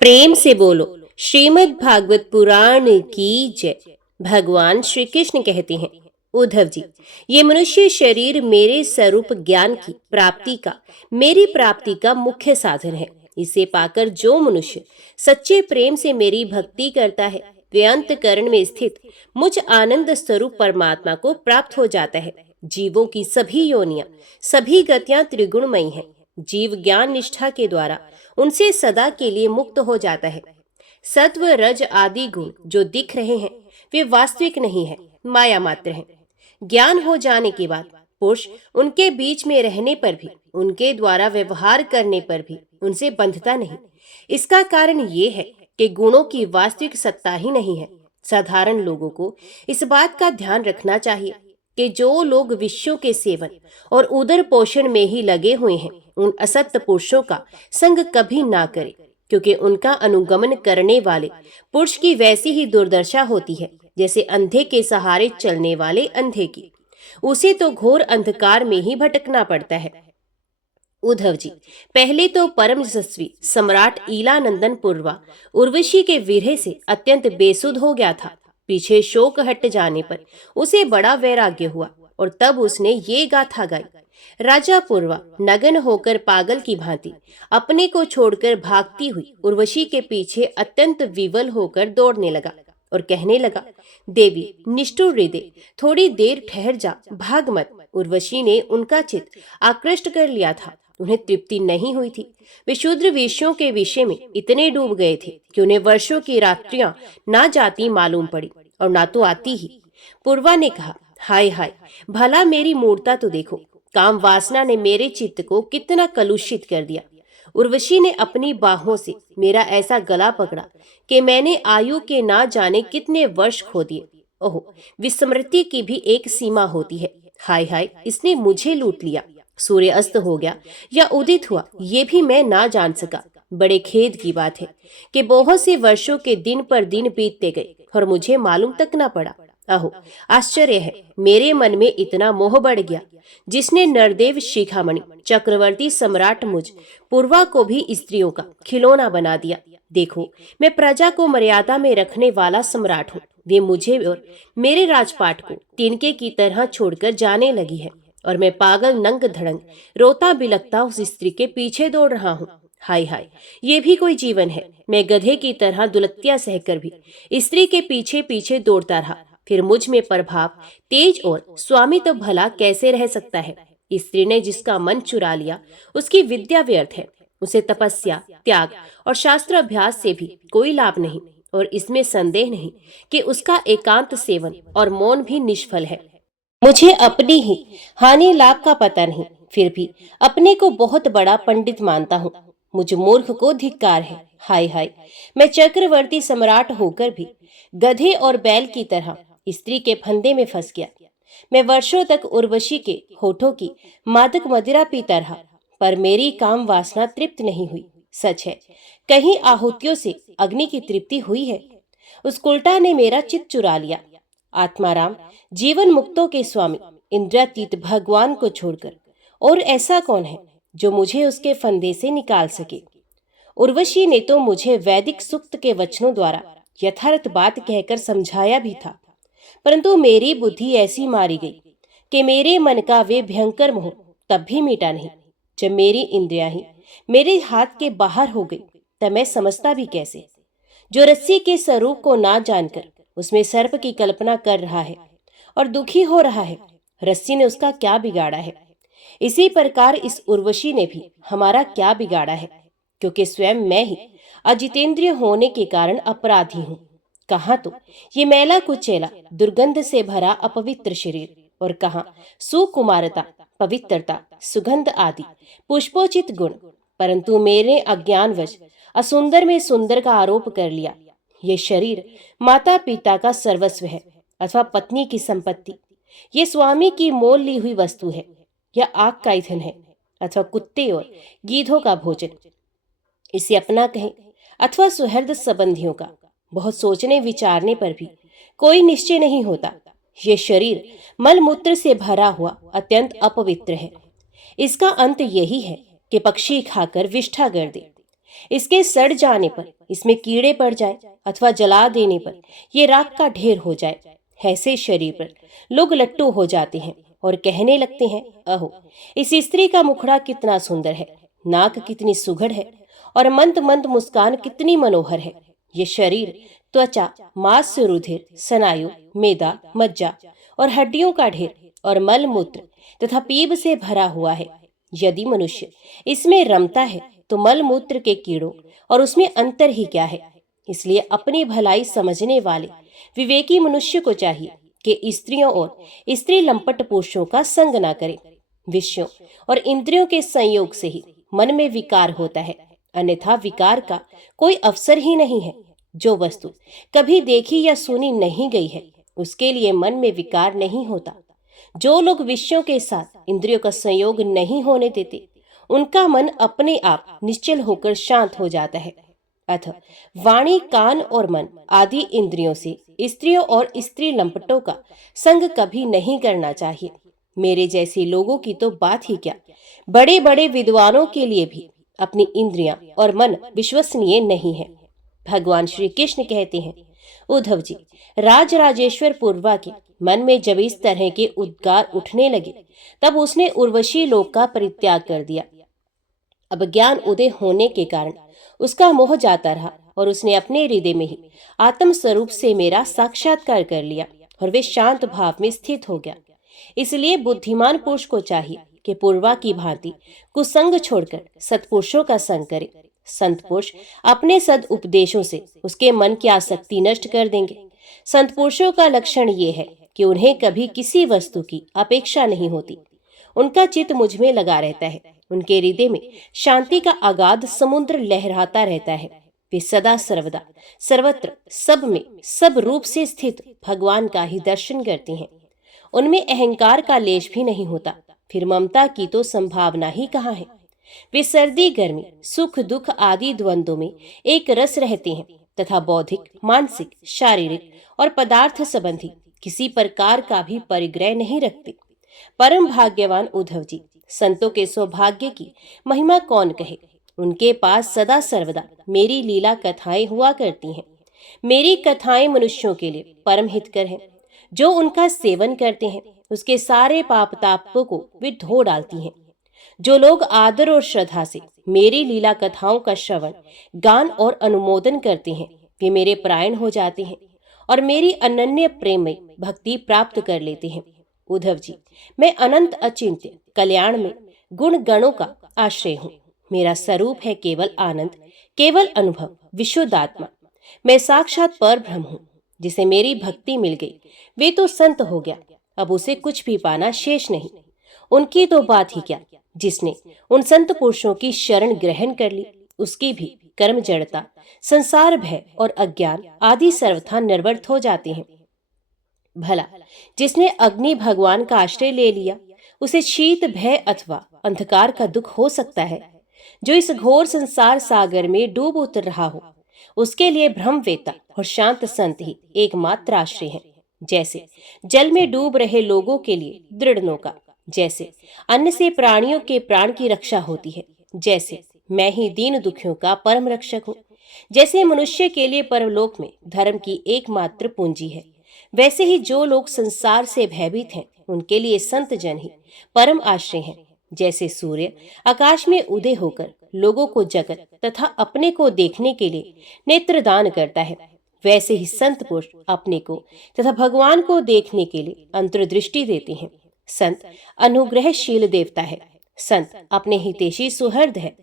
प्रेम से बोलो श्रीमद् भागवत पुराण की जय। भगवान श्री कृष्ण कहते हैं, उद्धव जी, ये मनुष्य शरीर मेरे स्वरूप ज्ञान की प्राप्ति का, मेरी प्राप्ति का मुख्य साधन है। इसे पाकर जो मनुष्य सच्चे प्रेम से मेरी भक्ति करता है, वे अंतकरण में स्थित मुझ आनंद स्वरूप परमात्मा को प्राप्त हो जाता है। जीवों की सभी योनियां, सभी गतियां त्रिगुणमयी हैं। जीव ज्ञान निष्ठा के द्वारा उनसे सदा के लिए मुक्त हो जाता है। सत्व रज आदि गुण जो दिख रहे हैं, वे वास्तविक नहीं है, माया मात्र है। ज्ञान हो जाने के बाद पुरुष उनके बीच में रहने पर भी, उनके द्वारा व्यवहार करने पर भी उनसे बंधता नहीं। इसका कारण ये है कि गुणों की वास्तविक सत्ता ही नहीं है। साधारण लोगों को इस बात का ध्यान रखना चाहिए कि जो लोग विषयों के सेवन और उदर पोषण में ही लगे हुए हैं, उन असत्य पुरुषों का संग कभी ना करें, क्योंकि उनका अनुगमन करने वाले पुरुष की वैसी ही दुर्दशा होती है जैसे अंधे के सहारे चलने वाले अंधे की। उसे तो घोर अंधकार में ही भटकना पड़ता है। उद्धव जी, पहले तो परम यशस्वी सम्राट ईलानंदन पूर्वा उर्वशी के विरह से अत्यंत बेसुध हो गया था। पीछे शोक हट जाने पर उसे बड़ा वैराग्य हुआ और तब उसने ये गाथा गाई। राजा पूर्वा नगन होकर पागल की भांति अपने को छोड़कर भागती हुई उर्वशी के पीछे अत्यंत विवल होकर दौड़ने लगा और कहने लगा, देवी निष्ठुर हृदय, थोड़ी देर ठहर जा, भाग मत। उर्वशी ने उनका चित्त आकृष्ट कर लिया था। उन्हें तृप्ति नहीं हुई थी। वे शूद्र विषयों के विषय में इतने डूब गए थे कि उन्हें वर्षों की रात्रियां ना जाती मालूम पड़ी और ना तो आती ही। पूर्वा ने कहा, हाय हाय, भला मेरी मूर्ता तो देखो, काम वासना ने मेरे चित्त को कितना कलुषित कर दिया। उर्वशी ने अपनी बाहों से मेरा ऐसा गला पकड़ा कि मैंने आयु के ना जाने कितने वर्ष खो दिए। ओह, विस्मृति की भी एक सीमा होती है। हाय हाय, इसने मुझे लूट लिया। सूर्य अस्त हो गया या उदित हुआ, ये भी मैं ना जान सका। बड़े खेद की बात है कि बहुत से वर्षों के दिन पर दिन बीतते गए और मुझे मालूम तक ना पड़ा। अहो, आश्चर्य है, मेरे मन में इतना मोह बढ़ गया जिसने नरदेव शिखामणि चक्रवर्ती सम्राट मुझ पूर्वा को भी स्त्रियों का खिलौना बना दिया। देखो, मैं प्रजा को मर्यादा में रखने वाला सम्राट हूँ। वे मुझे और मेरे राजपाट को तिनके की तरह छोड़कर जाने लगी है और मैं पागल नंग धड़ंग रोता बिलखता उस स्त्री के पीछे दौड़ रहा हूँ। हाय हाय, ये भी कोई जीवन है। मैं गधे की तरह दुलत्तियां सहकर भी स्त्री के पीछे पीछे दौड़ता रहा। फिर मुझ में प्रभाव, तेज और स्वामी तो भला कैसे रह सकता है। स्त्री ने जिसका मन चुरा लिया, उसकी विद्या व्यर्थ है। उसे तपस्या, त्याग और शास्त्र अभ्यास से भी कोई लाभ नहीं, और इसमें संदेह नहीं कि उसका एकांत सेवन और मौन भी निष्फल है। मुझे अपनी ही हानि लाभ का पता नहीं, फिर भी अपने को बहुत बड़ा पंडित मानता हूँ। मुझ मूर्ख को धिक्कार है। हाय हाय, मैं चक्रवर्ती सम्राट होकर भी गधे और बैल की तरह स्त्री के फंदे में फंस गया। मैं वर्षों तक उर्वशी के होठों की मादक मदिरा पीता रहा, पर मेरी काम वासना तृप्त नहीं हुई। सच है, कहीं आहुतियों से अग्नि की तृप्ति हुई है। उस उल्टा ने मेरा चित्त चुरा लिया। आत्माराम, जीवन मुक्तों के स्वामी इंद्रातीत भगवान को छोड़कर और ऐसा कौन है जो मुझे उसके फंदे से निकाल सके। उर्वशी ने तो मुझे वैदिक सूक्त के वचनों द्वारा यथार्थ बात कहकर समझाया भी था, परंतु मेरी बुद्धि ऐसी मारी गई कि मेरे मन का वे भयंकर मोह तब भी मिटा नहीं। जब मेरी इंद्रियां ही मेरे हाथ के बाहर हो गई, तब मैं समझता भी कैसे। जो रस्सी के स्वरूप को ना जानकर उसमें सर्प की कल्पना कर रहा है और दुखी हो रहा है, रस्सी ने उसका क्या बिगाड़ा है। इसी प्रकार इस उर्वशी ने भी हमारा क्या बिगाड़ा है, क्योंकि स्वयं मैं ही अजितेंद्रिय होने के कारण अपराधी हूँ। कहाँ तो ये मैला कुचैला दुर्गंध से भरा अपवित्र शरीर, और कहाँ सुकुमारता, पवित्रता, सुगंध आदि पुष्पोचित गुण। परंतु मेरे अज्ञानवश असुंदर में सुंदर का आरोप कर लिया। ये शरीर माता पिता का सर्वस्व है अथवा पत्नी की संपत्ति। ये स्वामी की मोल ली हुई वस्तु है या आग का ईंधन है अथवा कुत्ते और गीधों का भोजन। इसे अपना कहें अथवा सुहृद संबंधियों का, बहुत सोचने विचारने पर भी कोई निश्चय नहीं होता। ये शरीर मलमूत्र से भरा हुआ अत्यंत अपवित्र है। इसका अंत यही है कि पक्षी खाकर विष्ठा कर दे। इसके सड़ जाने पर, इसमें कीड़े पड़ जाए अथवा जला देने पर ये राख का ढेर हो जाए। ऐसे शरीर पर लोग लट्टू हो जाते हैं और कहने लगते हैं, अहो, इस स्त्री का मुखड़ा कितना सुंदर है, नाक कितनी सुघड़ है और मंद मंद मुस्कान कितनी मनोहर है। ये शरीर त्वचा, मांस, रुधिर, स्नायु, मेदा, मज्जा और हड्डियों का ढेर और मल मूत्र तथा पीप से भरा हुआ है। यदि मनुष्य इसमें रमता है तो मल मूत्र के कीड़ों और उसमें अंतर ही क्या है। इसलिए अपनी भलाई समझने वाले विवेकी मनुष्य को चाहिए कि स्त्रियों और स्त्री लंपट पुरुषों का संग ना करे। विषयों और इंद्रियों के संयोग से ही मन में विकार होता है, अन्यथा विकार का कोई अवसर ही नहीं है। जो वस्तु कभी देखी या सुनी नहीं गई है उसके लिए मन में विकार नहीं होता। जो लोग विषयों के साथ इंद्रियों का संयोग नहीं होने देते उनका मन अपने आप निश्चल होकर शांत हो जाता है। अतः वाणी, कान और मन आदि इंद्रियों से स्त्रियों और स्त्री लंपटों का संग कभी नहीं करना चाहिए। मेरे जैसे लोगों की तो बात ही क्या, बड़े बड़े विद्वानों के लिए भी अपनी इंद्रियां और मन विश्वसनीय नहीं है। भगवान श्री कृष्ण कहते हैं, उद्धव जी, राजराजेश्वर पूर्वा के मन में जब इस तरह के उद्गार उठने लगे तब उसने उर्वशी लोक का परित्याग कर दिया। अब ज्ञान उदय होने के कारण उसका मोह जाता रहा और उसने अपने हृदय में ही आत्म स्वरूप से मेरा साक्षात्कार कर लिया और वे शांत भाव में स्थित हो गया। इसलिए बुद्धिमान पुरुष को चाहिए कि पूर्वा की भांति कुसंग छोड़कर सत्पुरुषों का संग करे। संत पुरुष अपने सद उपदेशों से उसके मन की आसक्ति नष्ट कर देंगे। संत पुरुषों का लक्षण ये है कि उन्हें कभी किसी वस्तु की अपेक्षा नहीं होती। उनका चित्त मुझ में लगा रहता है। उनके हृदय में शांति का अगाध समुद्र लहराता रहता है। वे सदा सर्वदा सर्वत्र सब में सब रूप से स्थित भगवान का ही दर्शन करते हैं। उनमें अहंकार का लेश भी नहीं होता। फिर ममता की तो संभावना ही कहाँ है। वे सर्दी, गर्मी, सुख, दुख आदि द्वंद्वों में एक रस रहते हैं तथा बौद्धिक, मानसिक, शारीरिक और पदार्थ संबंधी किसी प्रकार का भी परिग्रह नहीं रखते। परम भाग्यवान उद्धव जी, संतों के सौभाग्य की महिमा कौन कहे। उनके पास सदा सर्वदा मेरी लीला कथाएं हुआ करती हैं। मेरी कथाएं मनुष्यों के लिए परम हितकर हैं। जो उनका सेवन करते हैं उसके सारे पाप तापों को वे धो डालती हैं। जो लोग आदर और श्रद्धा से मेरी लीला कथाओं का श्रवण, गान और अनुमोदन करते हैं वे मेरे प्राण हो जाते हैं और मेरी अनन्य प्रेम में भक्ति प्राप्त कर लेते हैं। उद्धव जी, मैं अनंत अचिंत्य कल्याण में गुण गणों का आश्रय हूँ। मेरा स्वरूप है केवल आनंद, केवल अनुभव, विशुद्धात्मा। मैं साक्षात पर ब्रह्म हूँ। जिसे मेरी भक्ति मिल गई वे तो संत हो गया, अब उसे कुछ भी पाना शेष नहीं। उनकी तो बात ही क्या, जिसने उन संत पुरुषों की शरण ग्रहण कर ली उसकी भी कर्म जड़ता, संसार भय और अज्ञान आदि सर्वथा निर्वर्त हो जाते हैं। भला जिसने अग्नि भगवान का आश्रय ले लिया उसे शीत, भय अथवा अंधकार का दुख हो सकता है। जो इस घोर संसार सागर में डूब उतर रहा हो उसके लिए ब्रह्मवेत्ता और शांत संत ही एकमात्र आश्रय है। जैसे जल में डूब रहे लोगों के लिए दृढ़ नौका, जैसे अन्न से प्राणियों के प्राण की रक्षा होती है, जैसे मैं ही दीन दुखियों का परम रक्षक हूँ, जैसे मनुष्य के लिए परलोक में धर्म की एकमात्र पूंजी है, वैसे ही जो लोग संसार से भयभीत हैं उनके लिए संत जन ही परम आश्रय हैं। जैसे सूर्य आकाश में उदय होकर लोगों को जगत तथा अपने को देखने के लिए नेत्रदान करता है, वैसे ही संत पुरुष अपने को तथा भगवान को देखने के लिए अंतर्दृष्टि देते हैं। संत अनुग्रहशील देवता है। संत अपने हितैषी सुहृद है।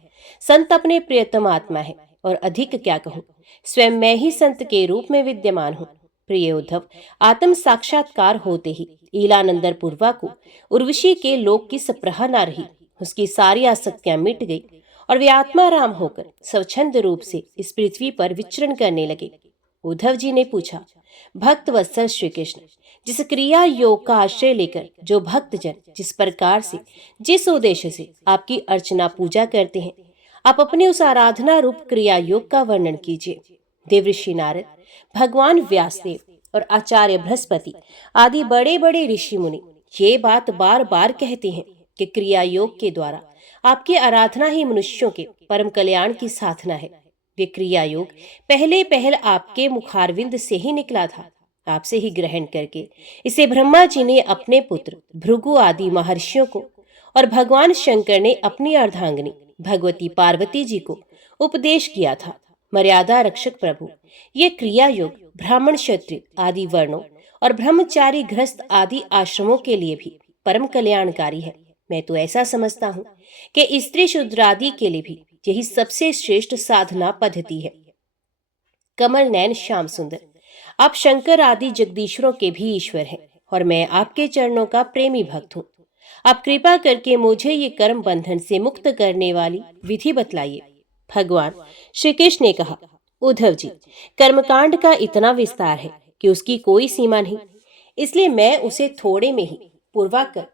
संत अपने प्रियतम आत्मा है और अधिक क्या कहूँ, स्वयं मैं ही संत के रूप में विद्यमान हूँ। प्रिय उद्धव, आत्म साक्षात्कार होते ही ईलानंदर पूर्वा को उर्वशी के लोक की सप्रहा न रही। उसकी सारी आसक्तियां मिट गई और वे आत्माराम होकर स्वच्छंद रूप से इस पृथ्वी पर विचरण करने लगे। उद्धव जी ने पूछा, भक्त वत्सल श्री कृष्ण, जिस क्रिया योग का आश्रय लेकर जो भक्तजन जिस प्रकार से, जिस उद्देश्य से आपकी अर्चना पूजा करते हैं, आप अपने उस आराधना रूप क्रिया योग का वर्णन कीजिए। देवऋषि नारद, भगवान व्यासदेव और आचार्य बृहस्पति आदि बड़े बड़े ऋषि मुनि ये बात बार बार कहते हैं कि क्रिया योग के द्वारा आपकी आराधना ही मनुष्यों के परम कल्याण की साधना है। वे क्रिया योग पहले पहल आपके मुखारविंद से ही निकला था। आपसे ही ग्रहण करके इसे ब्रह्मा जी ने अपने पुत्र भृगु आदि महर्षियों को और भगवान शंकर ने अपनी अर्धांगिनी भगवती पार्वती जी को उपदेश किया था। मर्यादा रक्षक प्रभु, ये क्रिया योग ब्राह्मण क्षत्रिय आदि वर्णों और ब्रह्मचारी गृहस्थ आदि आश्रमों के लिए भी परम कल्याणकारी है। मैं तो ऐसा समझता हूँ कि स्त्री शूद्र आदि के लिए भी यही सबसे श्रेष्ठ साधना पद्धति है। कमल नयन श्याम सुंदर, आप शंकर आदि जगदीश्वरों के भी ईश्वर हैं और मैं आपके चरणों का प्रेमी भक्त हूँ। आप कृपा करके मुझे ये कर्म बंधन से मुक्त करने वाली विधि बतलाइए। भगवान श्री कृष्ण ने कहा, उद्धव जी, कर्मकांड का इतना विस्तार है कि उसकी कोई सीमा नहीं, इसलिए मैं उसे थोड़े में ही पूर्वाकर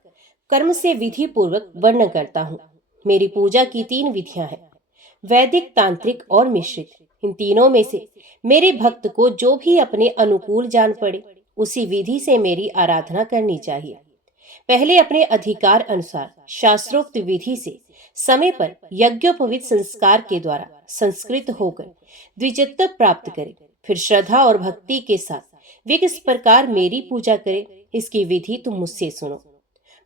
कर्म से विधि पूर्वक वर्णन करता हूँ। मेरी पूजा की 3 विधियां हैं, वैदिक, तांत्रिक और मिश्रित। इन तीनों में से मेरे भक्त को जो भी अपने अनुकूल जान पड़े उसी विधि से मेरी आराधना करनी चाहिए। पहले अपने अधिकार अनुसार शास्त्रोक्त विधि से समय पर यज्ञोपवीत संस्कार के द्वारा संस्कृत होकर द्विजत्व प्राप्त करे। फिर श्रद्धा और भक्ति के साथ वे किस प्रकार मेरी पूजा करे, इसकी विधि तुम मुझसे सुनो।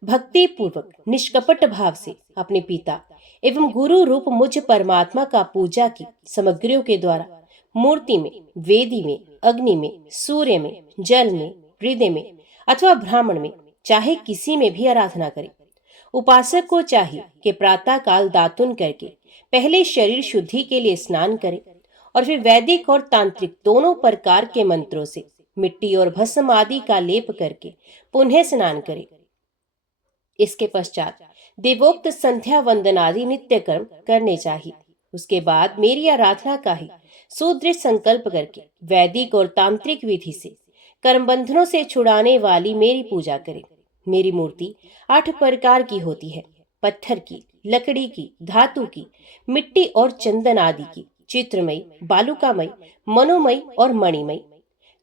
भक्ति पूर्वक निष्कपट भाव से अपने पिता एवं गुरु रूप मुझ परमात्मा का पूजा की सामग्रियों के द्वारा मूर्ति में, वेदी में, अग्नि में, सूर्य में, जल में, हृदय में अथवा ब्राह्मण में, चाहे किसी में भी आराधना करे। उपासक को चाहिए कि प्रातः काल दातुन करके पहले शरीर शुद्धि के लिए स्नान करे और फिर वैदिक और तांत्रिक दोनों प्रकार के मंत्रों से मिट्टी और भस्म आदि का लेप करके पुनः स्नान करे। इसके पश्चात देवोक्त संध्या वंदन आदि नित्य कर्म करने चाहिए। उसके बाद मेरी आराधना का ही सुदृढ़ संकल्प करके वैदिक और तांत्रिक विधि से कर्म बंधनों से छुड़ाने वाली मेरी पूजा करे। मेरी मूर्ति 8 प्रकार की होती है, पत्थर की, लकड़ी की, धातु की, मिट्टी और चंदन आदि की, चित्रमयी, बालुकामयी, मनोमयी और मणिमयी।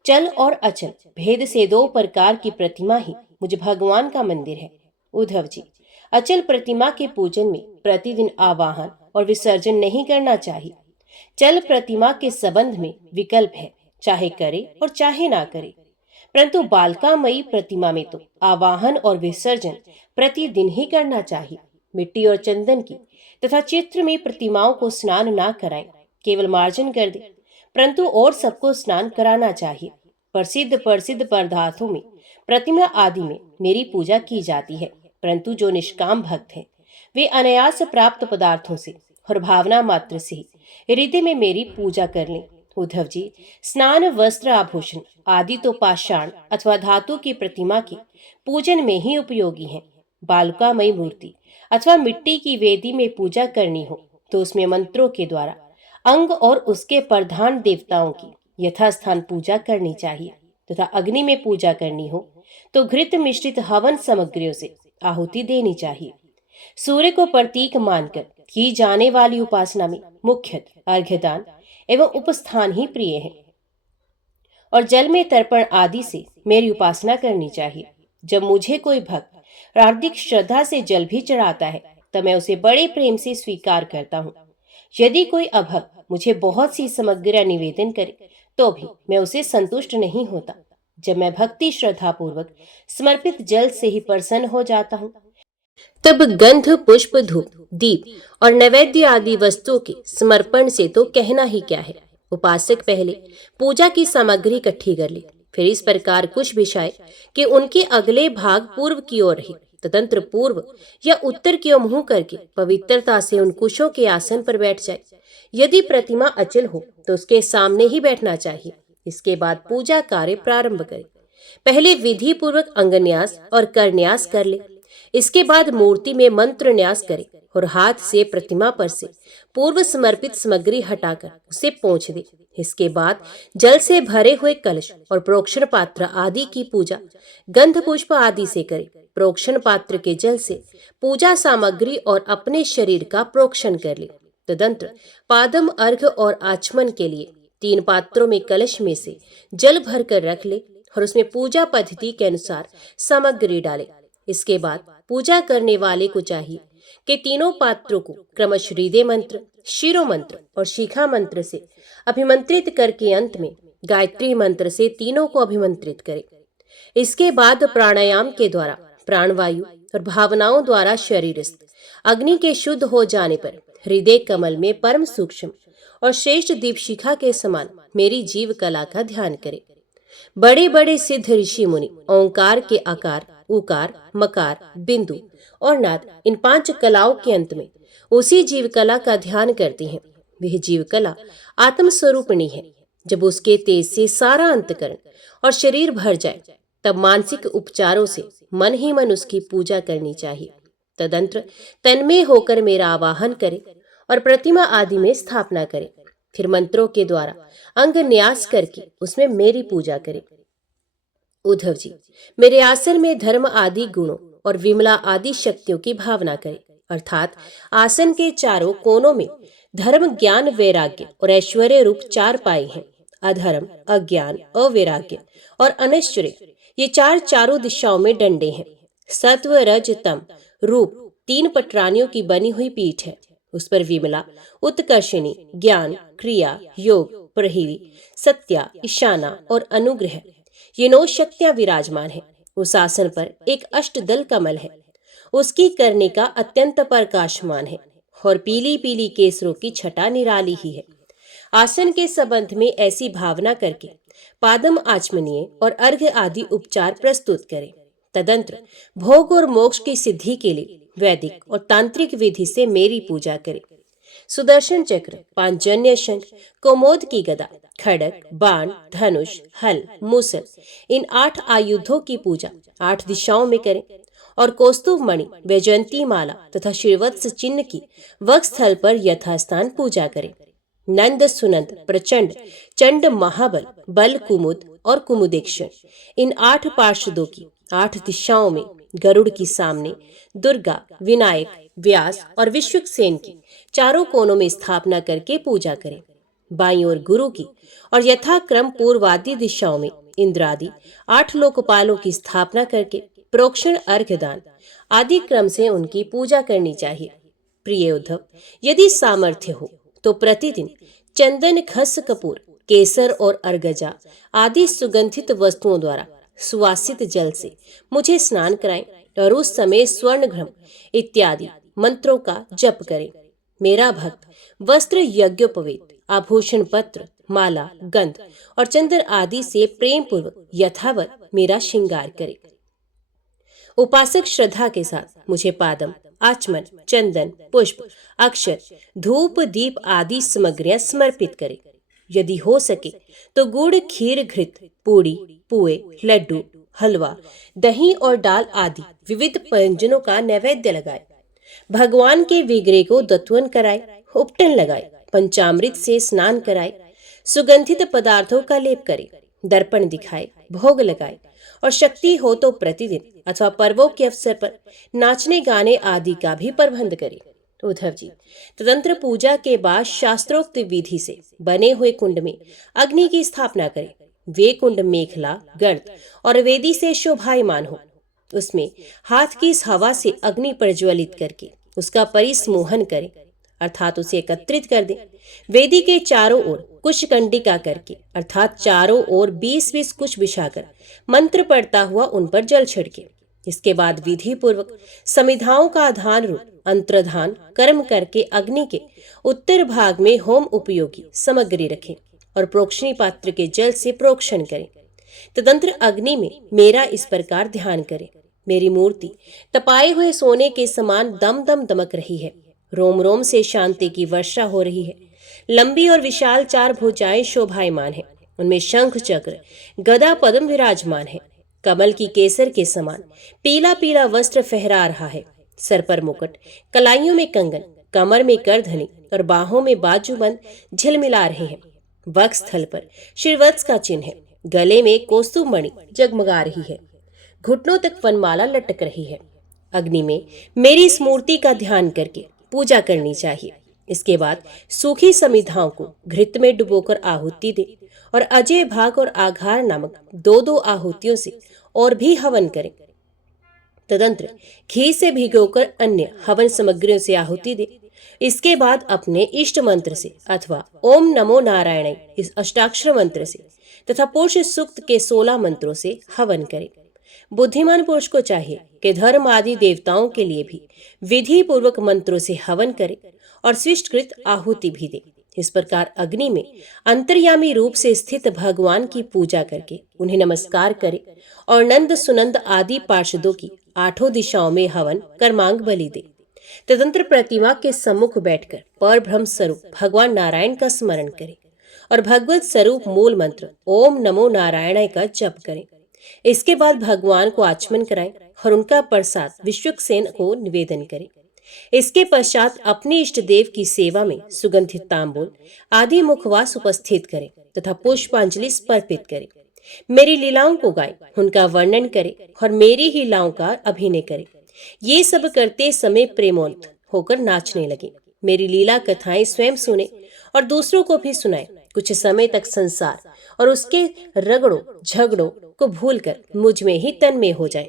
चल और अचल भेद से 2 प्रकार की प्रतिमा ही मुझ भगवान का मंदिर है। उद्धव जी, अचल प्रतिमा के पूजन में प्रतिदिन आवाहन और विसर्जन नहीं करना चाहिए। चल प्रतिमा के संबंध में विकल्प है, चाहे करे और चाहे ना करे, परंतु बालकामयी प्रतिमा में तो आवाहन और विसर्जन प्रतिदिन ही करना चाहिए। मिट्टी और चंदन की तथा चित्र में प्रतिमाओं को स्नान ना कराएं, केवल मार्जन कर दे, परंतु और सबको स्नान कराना चाहिए। प्रसिद्ध पदार्थों में, प्रतिमा आदि में मेरी पूजा की जाती है, परंतु जो निष्काम भक्त हैं वे अनायास प्राप्त पदार्थों से और भावना मात्र से ही हृदय में मेरी पूजा कर लें। उद्धव जी, स्नान, वस्त्र, आभूषण आदि तो पाषाण अथवा धातु की प्रतिमा के पूजन में ही उपयोगी हैं। बालुकामयी मूर्ति अथवा मिट्टी की वेदी में पूजा करनी हो तो उसमें मंत्रों के द्वारा अंग और उसके प्रधान देवताओं की यथास्थान पूजा करनी चाहिए तथा अग्नि में पूजा करनी हो तो घृत मिश्रित हवन सामग्रियों से आहुति देनी चाहिए। सूर्य को प्रतीक मानकर की जाने वाली उपासना में मुख्यतः अर्घ्यदान एवं उपस्थान ही प्रिय है और जल में तर्पण आदि से मेरी उपासना करनी चाहिए। जब मुझे कोई भक्त हार्दिक श्रद्धा से जल भी चढ़ाता है तब मैं उसे बड़े प्रेम से स्वीकार करता हूँ। यदि कोई अभक्त मुझे बहुत सी सामग्रियां निवेदन करे तो भी मैं उसे संतुष्ट नहीं होता। जब मैं भक्ति श्रद्धा पूर्वक समर्पित जल से ही प्रसन्न हो जाता हूँ तब गंध, पुष्प, धूप, दीप और नैवेद्य आदि वस्तुओं के समर्पण से तो कहना ही क्या है। उपासक पहले पूजा की सामग्री इकट्ठी कर ले, फिर इस प्रकार कुछ बिछाए कि उनके अगले भाग पूर्व की ओर रहे, तदंतर पूर्व या उत्तर की ओर मुंह करके पवित्रता से उन कुशों के आसन पर बैठ जाए। यदि प्रतिमा अचल हो तो उसके सामने ही बैठना चाहिए। इसके बाद पूजा कार्य प्रारंभ करे। पहले विधि पूर्वक अंगन्यास और करन्यास कर ले। इसके बाद मूर्ति में मंत्र न्यास करे और हाथ से प्रतिमा पर से पूर्व समर्पित सामग्री हटाकर उसे पोंछ दे। इसके बाद जल से भरे हुए कलश और प्रोक्षण पात्र आदि की पूजा गंध पुष्प आदि से करे। प्रोक्षण पात्र के जल से पूजा सामग्री और अपने शरीर का प्रोक्षण कर ले। तदंतर पादम, अर्घ और आचमन के लिए 3 पात्रों में कलश में से जल भरकर रख ले और उसमें पूजा पद्धति के अनुसार सामग्री डाले। इसके बाद पूजा करने वाले को चाहिए कि तीनों पात्रों को क्रमश हृदय मंत्र, शिरो मंत्र और शिखा मंत्र से अभिमंत्रित करके अंत में गायत्री मंत्र से तीनों को अभिमंत्रित करें। इसके बाद प्राणायाम के द्वारा प्राणवायु और भावनाओं द्वारा शरीरस्थ अग्नि के शुद्ध हो जाने पर हृदय कमल में परम सूक्ष्म और श्रेष्ठ दीपशिखा के समान मेरी जीव कला का ध्यान करें। बड़े बड़े सिद्ध ऋषि मुनि ओंकार के आकार, उकार, मकार, बिंदु और नाद इन 5 कलाओं के अंत में उसी जीव कला का ध्यान करते हैं। वह जीव कला आत्म स्वरूपिणी है। जब उसके तेज से सारा अंतकरण और शरीर भर जाए तब मानसिक उपचारों से मन ही मन उसकी पूजा करनी चाहिए। तदंतर तन्मय होकर मेरा आवाहन करे और प्रतिमा आदि में स्थापना करे। फिर मंत्रों के द्वारा अंग न्यास करके उसमें मेरी पूजा करे। उद्धव जी, मेरे आसन में धर्म आदि गुणों और विमला आदि शक्तियों की भावना करे, अर्थात आसन के चारों कोनों में धर्म, ज्ञान, वैराग्य और ऐश्वर्य रूप 4 पाए हैं। अधर्म, अज्ञान, अवैराग्य और अनैश्वर्य ये चारों दिशाओं में डंडे हैं। सत्व, रज, तम रूप 3 पटरानियों की बनी हुई पीठ है। उस पर विमला, उत्कर्षिणी, ज्ञान, क्रिया, योग, प्रहिवी, सत्या, ईशाना और अनुग्रह ये 9 शक्तियां विराजमान है। उस आसन पर एक अष्टदल कमल है। उसकी कर्णिका अत्यंत प्रकाशमान है और पीली पीली केसरों की छटा निराली ही है। आसन के संबंध में ऐसी भावना करके पादम आचमनीय और अर्घ्य आदि उपचार प्रस्तुत करें। तदंतर भोग और मोक्ष की सिद्धि के लिए वैदिक और तांत्रिक विधि से मेरी पूजा करें। सुदर्शन चक्र, पांचजन्य शंख, कौमोद की गदा, खड़ग, बाण, धनुष, हल, मूसल इन 8 आयुधों की पूजा 8 दिशाओं में करें और कौस्तुभ मणि, वैजयंती माला तथा श्रीवत्स चिन्ह की वक्षस्थल पर यथास्थान पूजा करें। नंद, सुनंद, प्रचंड, चंड, महाबल, बल, कुमुद और कुमुदेक्षण इन 8 पार्षदों की 8 दिशाओं में गरुड़ की सामने, दुर्गा, विनायक, व्यास और विश्वक्सेन की चारों कोनों में स्थापना करके पूजा करें। बाईं ओर गुरु की और यथाक्रम पूर्वादि दिशाओं में इंद्रादि 8 लोकपालों की स्थापना करके प्रोक्षण, अर्घ्यदान आदि क्रम से उनकी पूजा करनी चाहिए। प्रिय उद्धव, यदि सामर्थ्य हो तो प्रतिदिन चंदन, खस, कपूर, केसर और अर्गजा आदि सुगंधित वस्तुओं द्वारा सुवासित जल से मुझे स्नान कराएं और उस समय स्वर्ण घ्रम इत्यादि मंत्रों का जप करें। मेरा भक्त वस्त्र, यज्ञोपवीत, आभूषण, पत्र, माला, गंध और चंदन आदि से प्रेम पूर्वक यथावत मेरा श्रृंगार करे। उपासक श्रद्धा के साथ मुझे पादम, आचमन, चंदन, पुष्प, अक्षर, धूप, दीप आदि सामग्रियां समर्पित करे। यदि हो सके तो गुड़, खीर, घृत, पूड़ी, पुए, लड्डू, हलवा, दही और दाल आदि विविध व्यंजनों का नैवेद्य लगाए। भगवान के विग्रह को दत्वन कराए, उपटन लगाए, पंचामृत से स्नान कराए, सुगंधित पदार्थों का लेप करे, दर्पण दिखाए, भोग लगाए और शक्ति हो तो प्रतिदिन अथवा पर्वों के अवसर पर नाचने, गाने आदि का भी प्रबंध करे। उद्धव जी, तदंतर पूजा के बाद शास्त्रोक्त विधि से बने हुए कुंड में अग्नि की स्थापना करें। वे कुंड मेखला, गर्द और वेदी से शोभायमान हो। उसमें हाथ की इस हवा से अग्नि प्रज्वलित करके उसका परिसमोहन करें, अर्थात उसे एकत्रित कर दें। वेदी के चारों ओर कुशकंडिका करके अर्थात चारों ओर 20-20 कुश बिछाकर मंत्र पढ़ता हुआ उन पर जल छिड़के। इसके बाद विधि पूर्वक समिधाओं का आधान रूप अंतर्धान कर्म करके अग्नि के उत्तर भाग में होम उपयोगी सामग्री रखें और प्रोक्षणी पात्र के जल से प्रोक्षण करें। तदंतर अग्नि में मेरा इस प्रकार ध्यान करें। मेरी मूर्ति तपाए हुए सोने के समान दम दम दमक रही है। रोम रोम से शांति की वर्षा हो रही है। लंबी और विशाल 4 भुजाएं शोभायमान है। उनमें शंख, चक्र, गदा, पद्म विराजमान है। कमल की केसर के समान पीला पीला वस्त्र फहरा रहा है। सर पर मुकुट, कलाइयों में कंगन, कमर में करधनी और बाहों में बाजूबंद झिलमिला रहे हैं। वक्षस्थल पर श्रीवत्स का चिन्ह है। गले में कौस्तुभ मणि जगमगा रही है। घुटनों तक वनमाला लटक रही है। अग्नि में मेरी इस मूर्ति का ध्यान करके पूजा करनी चाहिए। इसके बाद सूखी समिधाओं को घृत में डुबोकर आहुति दे और अजय भाग और आघार नामक 2-2 आहुतियों से और भी हवन करें। तदंतर घी से भिगोकर अन्य हवन सामग्रियों से आहुति दे। इसके बाद अपने इष्ट मंत्र से अथवा ओम नमो नारायण इस अष्टाक्षर मंत्र से तथा पुरुष सूक्त के 16 मंत्रों से हवन करे। बुद्धिमान पुरुष को चाहिए कि धर्म आदि देवताओं के लिए भी विधि पूर्वक मंत्रों से हवन करे और स्विष्टकृत आहुति भी दे। इस प्रकार अग्नि में अंतर्यामी रूप से स्थित भगवान की पूजा करके उन्हें नमस्कार करे और नंद सुनंद आदि पार्षदों की 8 दिशाओं में हवन कर्मांग बलि दे। तदंतर प्रतिमा के सम्मुख बैठकर पर ब्रह्म स्वरूप भगवान नारायण का स्मरण करे और भगवत स्वरूप मूल मंत्र ओम नमो नारायण का जप करें। इसके बाद भगवान को आचमन कराएं और उनका प्रसाद विश्वक्सेन को निवेदन करें। इसके पश्चात अपने इष्ट देव की सेवा में सुगंधित तांबूल आदि मुखवास उपस्थित करें तथा पुष्पांजलि समर्पित करें। मेरी लीलाओं को गाएं, उनका वर्णन करें और मेरी ही लीलाओं का अभिनय करें। ये सब करते समय प्रेमोन्त होकर नाचने लगे। मेरी लीला कथाएं स्वयं सुने और दूसरों को भी सुनाएं। कुछ समय तक संसार और उसके रगड़ों झगड़ों को भूलकर मुझ में ही तन्मय हो जाएं।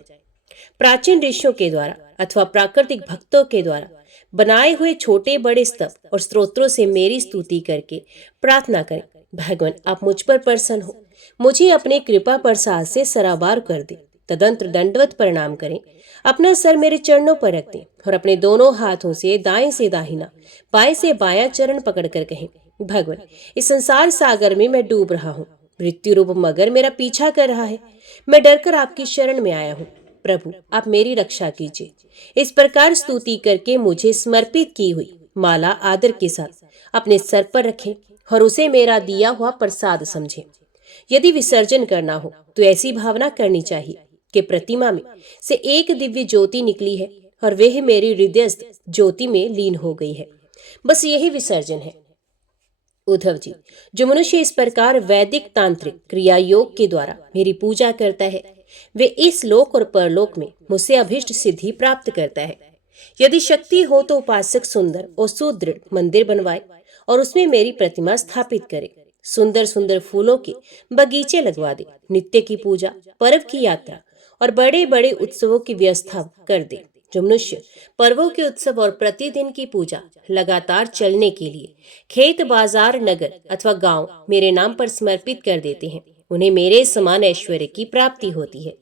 प्राचीन ऋषियों के द्वारा अथवा प्राकृतिक भक्तों के द्वारा बनाए हुए छोटे बड़े स्तव और स्तोत्रों से मेरी स्तुति करके प्रार्थना करें, भगवान आप मुझ पर प्रसन्न हो, मुझे अपने कृपा प्रसाद से सराबार कर दे। तदंतर दंडवत प्रणाम करें, अपना सर मेरे चरणों पर रख दें और अपने दोनों हाथों से दाहिना बाएं से बायां चरण पकड़कर कहें, भगवान इस संसार सागर में मैं डूब रहा हूँ, मृत्यु रूप मगर मेरा पीछा कर रहा है, मैं डरकर आपकी शरण में आया हूँ, प्रभु आप मेरी रक्षा कीजिए। इस प्रकार स्तुति करके मुझे समर्पित की हुई माला आदर के साथ अपने सर पर रखें और उसे मेरा दिया हुआ प्रसाद समझें। यदि विसर्जन करना हो तो ऐसी भावना करनी चाहिए कि प्रतिमा में से एक दिव्य ज्योति निकली है और वह मेरी हृदयस्थ ज्योति में लीन हो गई है। बस यही विसर्जन है। उद्धव जी, जो मनुष्य इस प्रकार वैदिक तांत्रिक क्रिया योग के द्वारा मेरी पूजा करता है वे इस लोक और परलोक में मुझसे अभिष्ट सिद्धि प्राप्त करता है। यदि शक्ति हो तो उपासक सुंदर और सुदृढ़ मंदिर बनवाए और उसमें मेरी प्रतिमा स्थापित करे, सुंदर सुंदर फूलों के बगीचे लगवा दे, नित्य की पूजा, पर्व की यात्रा और बड़े बड़े उत्सवों की व्यवस्था कर दे। जो मनुष्य पर्वों के उत्सव और प्रतिदिन की पूजा लगातार चलने के लिए खेत बाजार नगर अथवा गांव मेरे नाम पर समर्पित कर देते हैं, उन्हें मेरे समान ऐश्वर्य की प्राप्ति होती है।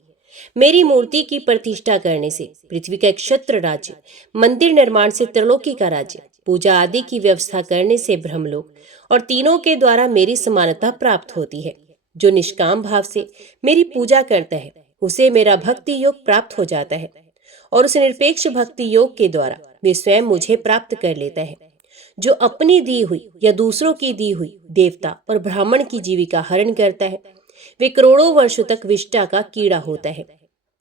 मेरी मूर्ति की प्रतिष्ठा करने से पृथ्वी का क्षत्र राज्य, मंदिर निर्माण से त्रिलोकी का राज्य, पूजा आदि की व्यवस्था करने से ब्रह्मलोक और तीनों के द्वारा मेरी समानता प्राप्त होती है। जो निष्काम भाव से मेरी पूजा करता है उसे मेरा भक्ति योग प्राप्त हो जाता है और उस निरपेक्ष भक्ति योग के द्वारा वे स्वयं मुझे प्राप्त कर लेता है। जो अपनी दी हुई या दूसरों की दी हुई देवता और ब्राह्मण की जीविका हरण करता है वे करोड़ों वर्षों तक विष्टा का कीड़ा होता है।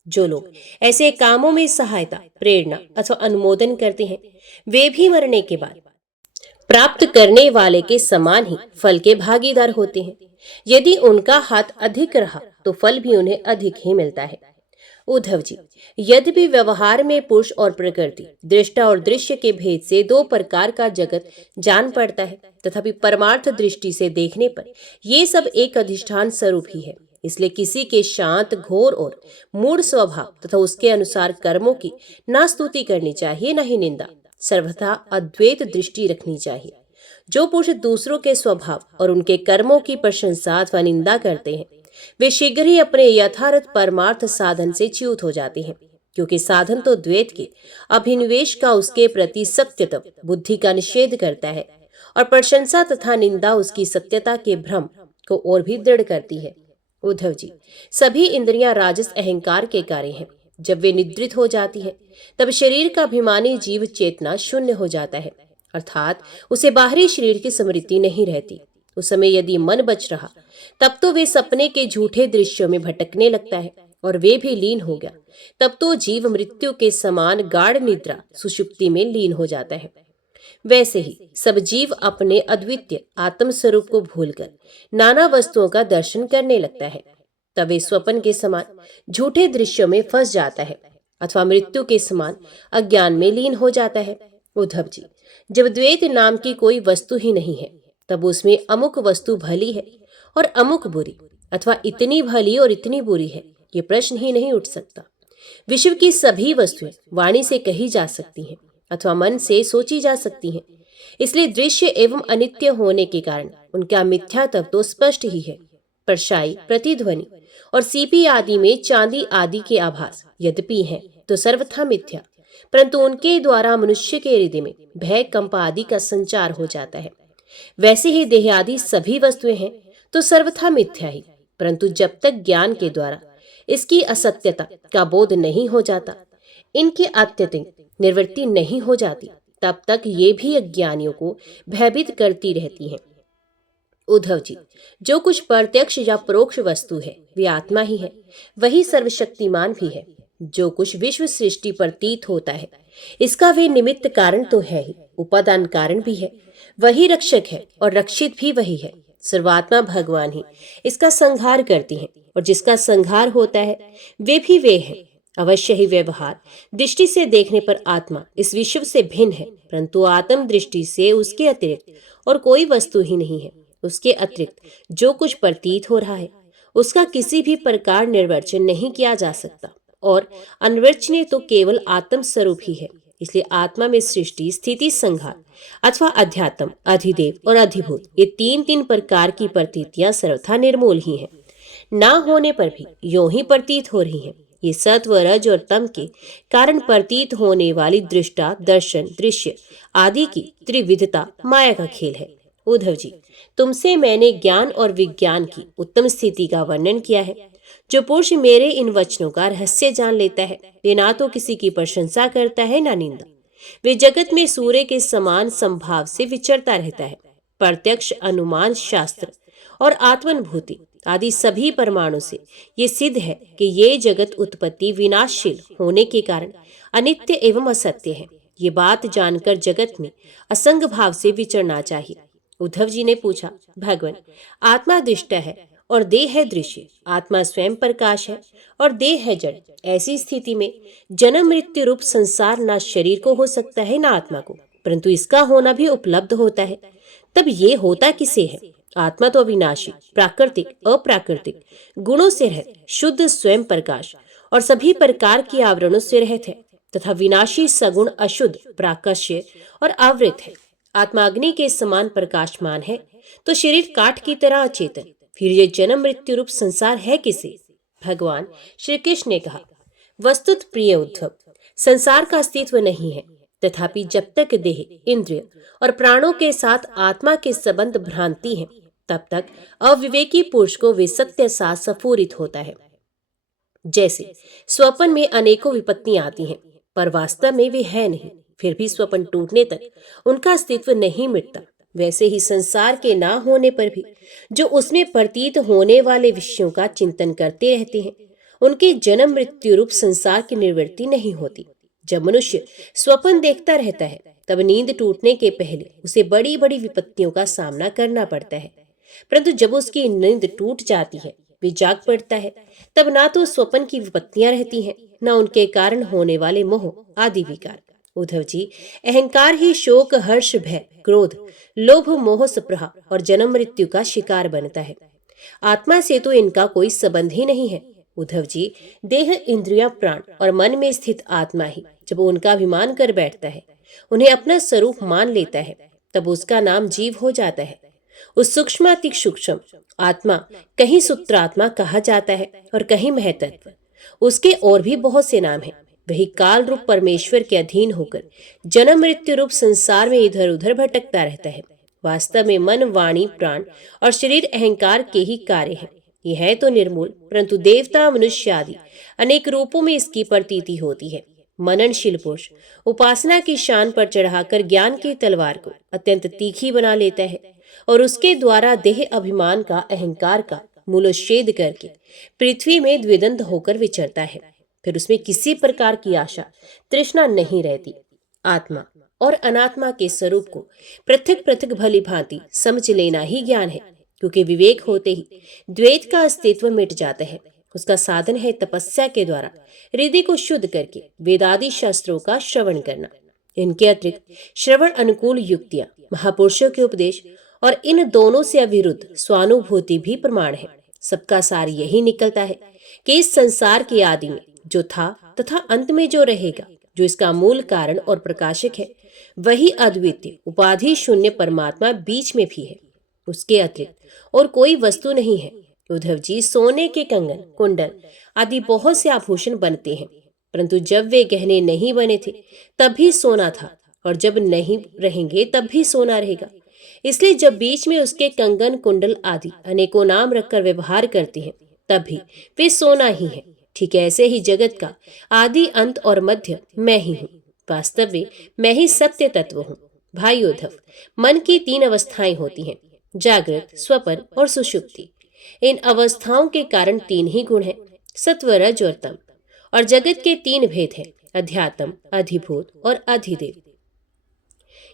जो लोग ऐसे कामों में सहायता, प्रेरणा अथवा अनुमोदन करते हैं वे भी मरने के बाद प्राप्त करने वाले के समान ही फल के भागीदार होते हैं। यदि उनका हाथ अधिक रहा तो फल भी उन्हें अधिक ही मिलता है। उद्धव जी, यद्यपि व्यवहार में पुरुष और प्रकृति, दृष्टा और दृश्य के भेद से दो प्रकार का जगत जान पड़ता है, तथापि परमार्थ दृष्टि से देखने पर ये सब एक अधिष्ठान स्वरूप ही है। इसलिए किसी के शांत, घोर और मूढ़ स्वभाव तथा उसके अनुसार कर्मों की ना स्तुति करनी चाहिए न ही निंदा, सर्वथा अद्वैत दृष्टि रखनी चाहिए। जो पुरुष दूसरों के स्वभाव और उनके कर्मों की प्रशंसा अथवा निंदा करते हैं वे शीघ्र ही अपने यथार्थ परमार्थ साधन से च्युत हो जाते हैं, क्योंकि साधन तो द्वैत के अभिनिवेश का उसके प्रति सत्यतम बुद्धि का निषेध करता है और प्रशंसा तथा निंदा उसकी सत्यता के भ्रम को और भी दृढ़ करती है। उद्धव जी, सभी इंद्रियां राजस अहंकार के कार्य हैं। जब वे निद्रित हो जाती हैं तब शरीर का अभिमानी जीव चेतना शून्य हो जाता है, अर्थात उसे बाहरी शरीर की स्मृति नहीं रहती। उस समय यदि मन बच रहा तब तो वे सपने के झूठे दृश्यों में भटकने लगता है और वे भी लीन हो गया तब तो जीव मृत्यु के समान गाढ़ निद्रा सुषुप्ति में लीन हो जाता है। वैसे ही सब जीव अपने अद्वितीय आत्म स्वरूप को भूलकर नाना वस्तुओं का दर्शन करने लगता है। तब वे स्वप्न के समान झूठे दृश्यों में फंस जाता है अथवा मृत्यु के समान अज्ञान में लीन हो जाता है। उद्धव जी, जब द्वैत नाम की कोई वस्तु ही नहीं है तब उसमें अमुक वस्तु भली है और अमुक बुरी अथवा इतनी भली और इतनी बुरी है ये प्रश्न ही नहीं उठ सकता। विश्व की सभी वस्तुएं वाणी से कही जा सकती हैं अथवा मन से सोची जा सकती हैं। इसलिए दृश्य एवं अनित्य होने के कारण उनका मिथ्या तत्व तो स्पष्ट ही है। परछाई, प्रतिध्वनि और सीपी आदि में चांदी आदि के आभास यद्यपि हैं तो सर्वथा मिथ्या, परंतु उनके द्वारा मनुष्य के हृदय में भय, कंप आदि का संचार हो जाता है। वैसे ही देह आदि सभी वस्तुएं हैं तो सर्वथा मिथ्या ही, परंतु जब तक ज्ञान के द्वारा इसकी असत्यता का बोध नहीं हो जाता, इनकी अत्यधिक निवृत्ति नहीं हो जाती, तब तक ये भी अज्ञानियों को भयभीत करती रहती हैं। उद्धव जी, जो कुछ प्रत्यक्ष या परोक्ष वस्तु है वे आत्मा ही है, वही सर्वशक्तिमान भी है। जो कुछ विश्व सृष्टि प्रतीत होता है इसका वे निमित्त कारण तो है ही, उपादान कारण भी है। वही रक्षक है और रक्षित भी वही है। सर्वात्मा भगवान ही इसका संहार करती हैं और जिसका संहार होता है वे हैं। अवश्य ही व्यवहार दृष्टि से देखने पर आत्मा इस विश्व से भिन्न है, परंतु आत्म दृष्टि से उसके अतिरिक्त और कोई वस्तु ही नहीं है। उसके अतिरिक्त जो कुछ प्रतीत हो रहा है उसका किसी भी प्रकार निर्वचन नहीं किया जा सकता, और अनवचनीय तो केवल आत्म स्वरूप ही है। इसलिए आत्मा में सृष्टि, स्थिति, संहार अथवा अध्यात्म, अधिदेव और अधिभूत ये तीन तीन प्रकार की प्रतीतियां सर्वथा निर्मूल ही हैं। ना होने पर भी यों ही प्रतीत हो रही हैं। ये सत्व, रज और तम के कारण प्रतीत होने वाली दृष्टा, दर्शन, दृश्य आदि की त्रिविधता माया का खेल है। उद्धव जी, तुमसे मैंने ज्ञान और विज्ञान की उत्तम स्थिति का वर्णन किया है। जो पुरुष मेरे इन वचनों का रहस्य जान लेता है वे ना तो किसी की प्रशंसा करता है ना निंदा। वे जगत में सूर्य के समान संभाव से विचरता रहता है। प्रत्यक्ष, अनुमान, शास्त्र और आत्मानुभूति आदि सभी प्रमाणों से ये सिद्ध है कि ये जगत उत्पत्ति विनाशशील होने के कारण अनित्य एवं असत्य है। ये बात जानकर जगत में असंग भाव से विचरना चाहिए। उद्धव जी ने पूछा, भगवान, आत्मा दृष्टा है और देह है दृश्य। आत्मा स्वयं प्रकाश है और देह है जड़। ऐसी स्थिति में जन्म मृत्यु रूप संसार ना शरीर को हो सकता है ना आत्मा को, परंतु इसका होना भी उपलब्ध होता है। तब ये होता किसे है? आत्मा तो अविनाशी, प्राकृतिक, अप्राकृतिक गुणों से रहित, शुद्ध स्वयं प्रकाश और सभी प्रकार की आवरणों से रहित है तथा विनाशी, सगुण, अशुद्ध, प्राकश्य और आवृत है। आत्मा अग्नि के समान प्रकाशमान है तो शरीर काठ की तरह अचेतन। फिर ये जन्म मृत्यु रूप संसार है किसे? भगवान श्री कृष्ण ने कहा, वस्तुत प्रिय उद्धव, संसार का अस्तित्व नहीं है, तथापि जब तक देह, इंद्रिय और प्राणों के साथ आत्मा के संबंध भ्रांति है तब तक अविवेकी पुरुष को वे सत्य सा स्फुरित होता है। जैसे स्वप्न में अनेकों विपत्तियां आती हैं पर वास्तव में वे है नहीं, फिर भी स्वप्न टूटने तक उनका अस्तित्व नहीं मिटता, वैसे ही संसार के ना होने पर भी जो उसमें प्रतीत होने वाले विषयों का चिंतन करते रहते हैं उनके जन्म मृत्यु रूप संसार की निवृत्ति नहीं होती। जब मनुष्य स्वप्न देखता रहता है तब नींद टूटने के पहले उसे बड़ी बड़ी विपत्तियों का सामना करना पड़ता है, परंतु जब उसकी नींद टूट जाती है, वे जाग पड़ता है, तब ना तो स्वप्न की विपत्तियां रहती हैं न उनके कारण होने वाले मोह आदि विकार। उद्धव जी, अहंकार ही शोक, हर्ष, भय, क्रोध, लोभ, मोह, स्पृहा और जन्म मृत्यु का शिकार बनता है। आत्मा से तो इनका कोई संबंध ही नहीं है। उद्धव जी, देह, इंद्रियां, प्राण और मन में स्थित आत्मा ही जब उनका अभिमान कर बैठता है, उन्हें अपना स्वरूप मान लेता है, तब उसका नाम जीव हो जाता है। उस सूक्ष्माति सूक्ष्म आत्मा कहीं सूत्रात्मा कहा जाता है और कहीं महतत्व। उसके और भी बहुत से नाम हैं। वही काल रूप परमेश्वर के अधीन होकर जन्म मृत्यु रूप संसार में इधर उधर भटकता रहता है। वास्तव में मन, वाणी, प्राण और शरीर अहंकार के ही कार्य हैं। ये है तो निर्मूल, परंतु देवता, मनुष्य आदि अनेक रूपों में इसकी प्रतीति होती है। मननशील पुरुष उपासना की शान पर चढ़ाकर ज्ञान की तलवार को अत्यंत तीखी बना लेता है और उसके द्वारा देह अभिमान का, अहंकार का मूलोच्छेद करके पृथ्वी में द्विदंत होकर विचरता है। फिर उसमें किसी प्रकार की आशा, तृष्णा नहीं रहती। आत्मा और अनात्मा के स्वरूप को पृथक पृथक भली भांति समझ लेना ही ज्ञान है, क्योंकि विवेक होते ही द्वैत का अस्तित्व मिट जाता है। उसका साधन है तपस्या के द्वारा हृदय को शुद्ध करके वेदादि शास्त्रों का श्रवण करना। इनके अतिरिक्त श्रवण अनुकूल युक्तियां, महापुरुषों के उपदेश और इन दोनों से अविरुद्ध स्वानुभूति भी प्रमाण है। सबका सार यही निकलता है कि इस संसार के आदि में जो था तथा अंत में जो रहेगा, जो इसका मूल कारण और प्रकाशक है, वही अद्वितीय उपाधि शून्य परमात्मा बीच में भी है। उसके अतिरिक्त और कोई वस्तु नहीं है। उद्धव जी, सोने के कंगन, कुंडल आदि बहुत से आभूषण बनते हैं, परंतु जब वे गहने नहीं बने थे तब भी सोना था, और जब नहीं रहेंगे तब भी सोना रहेगा। इसलिए जब बीच में उसके कंगन, कुंडल आदि अनेकों नाम रखकर व्यवहार करते हैं, तब भी वे सोना ही है। ठीक ऐसे ही जगत का आदि, अंत और मध्य मैं ही हूँ। वास्तव में मैं ही सत्य तत्व हूँ। भाई उद्धव, मन की 3 अवस्थाएं होती हैं, जागृत, स्वपन और सुषुप्ति। इन अवस्थाओं के कारण 3 ही गुण हैं, सत्व, रज और तम। और जगत के 3 भेद हैं, अध्यात्म, अधिभूत और अधिदेव।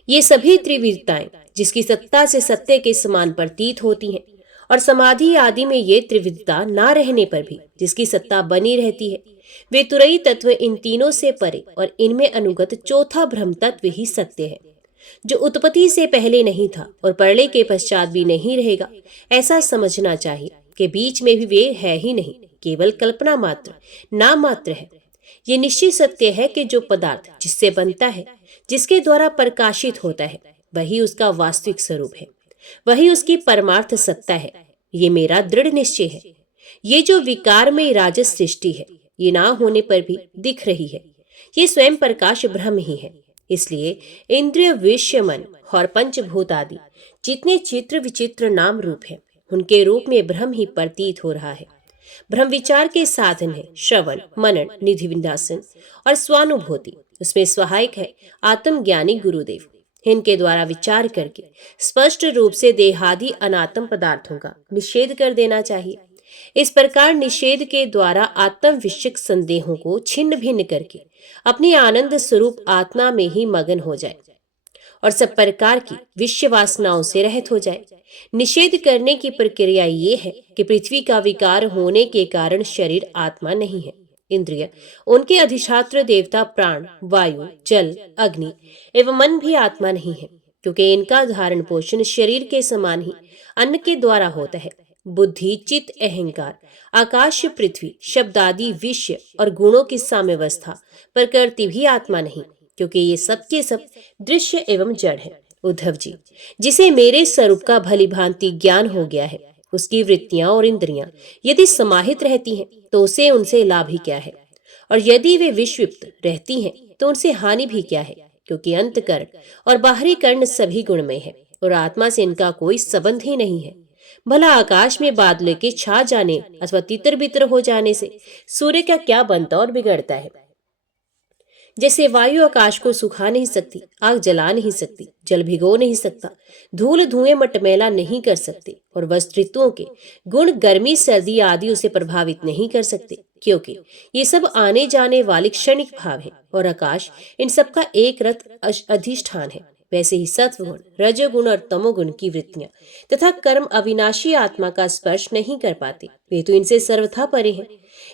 ये सभी त्रिविधताएं जिसकी सत्ता से सत्य के समान प्रतीत होती हैं, और समाधि आदि में ये त्रिविधता ना रहने पर भी जिसकी सत्ता बनी रहती है, वे तुरई तत्व इन तीनों से परे और इनमें अनुगत चौथा ब्रह्म तत्व ही सत्य है, जो उत्पत्ति से पहले नहीं था और प्रलय के पश्चात भी नहीं रहेगा। ऐसा समझना चाहिए कि बीच में भी वे है ही नहीं, केवल कल्पना मात्र, नाम मात्र है। ये निश्चित सत्य है कि जो पदार्थ जिससे बनता है, जिसके द्वारा प्रकाशित होता है, वही उसका वास्तविक स्वरूप है, वही उसकी परमार्थ सत्ता है। ये मेरा दृढ़ निश्चय है। ये जो विकार में राजस सृष्टि है, ये ना होने पर भी दिख रही है, ये स्वयं प्रकाश ब्रह्म ही है। इसलिए इंद्रिय, विषय, मन और पंचभूत आदि जितने चित्र विचित्र नाम रूप है, उनके रूप में ब्रह्म ही प्रतीत हो रहा है। ब्रह्म विचार के साधन है श्रवण, मनन, निधि विन्यासन और स्वानुभूति। उसमें सहायक है आत्मज्ञानी गुरुदेव। इनके द्वारा विचार करके स्पष्ट रूप से देहादि अनात्म पदार्थों का निषेध कर देना चाहिए। इस प्रकार निषेध के द्वारा आत्म विषयक संदेहों को छिन्न भिन्न करके अपनी आनंद स्वरूप आत्मा में ही मगन हो जाए और सब प्रकार की विषय वासनाओं से रहित हो जाए। निषेध करने की प्रक्रिया ये है कि पृथ्वी का विकार होने के कारण शरीर आत्मा नहीं है। इंद्रिय, उनके अधिष्ठात्र देवता प्राण, वायु, जल, अग्नि एवं मन भी आत्मा नहीं है, क्योंकि इनका धारण पोषण शरीर के समान ही अन्न के द्वारा होता है। बुद्धि, चित्त, अहंकार, आकाश, पृथ्वी, शब्द आदि विषय और गुणों की साम्यावस्था, प्रकृति भी आत्मा नहीं, क्योंकि ये सब के सब दृश्य एवं जड़ है। उद्धव जी, जिसे मेरे स्वरूप का भली भांति ज्ञान हो गया है, उसकी वृत्तियां और इंद्रियां यदि समाहित रहती हैं तो उसे उनसे लाभ ही क्या है, और यदि वे विषविप्त रहती हैं तो उनसे हानि भी क्या है, क्योंकि अंतकरण और बाहरी कर्ण सभी गुणमय है और आत्मा से इनका कोई संबंध ही नहीं है। भला आकाश में बादल के छा जाने अथवा तितर बितर हो जाने से सूर्य का क्या बनता और बिगड़ता है? जैसे वायु आकाश को सुखा नहीं सकती, आग जला नहीं सकती, जल भिगो नहीं सकता, धूल धुएं मटमैला नहीं कर सकते, और वस्तुओं के गुण गर्मी सर्दी आदि उसे प्रभावित नहीं कर सकते, क्योंकि ये सब आने जाने वाले क्षणिक भाव हैं और आकाश इन सब का एक रथ अधिष्ठान है। वैसे ही सत्वगुण, रजोगुण और तमोगुण की वृत्तियां तथा कर्म अविनाशी आत्मा का स्पर्श नहीं कर पाते। वे तो इनसे सर्वथा परे हैं।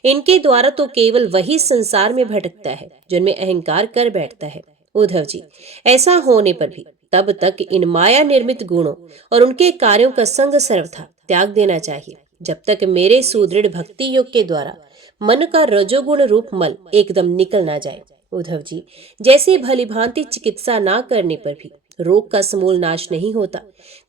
इनके द्वारा तो केवल वही संसार में भटकता है जिनमें अहंकार कर बैठता है। उद्धव जी, ऐसा होने पर भी तब तक इन माया निर्मित गुणों और उनके कार्यों का संग सर्वथा त्याग देना चाहिए, जब तक मेरे सुदृढ़ भक्ति योग के द्वारा मन का रजोगुण रूप मल एकदम निकल ना जाए। उद्धव जी, जैसे भलीभांति चिकित्सा ना करने पर भी रोग का समूल नाश नहीं होता,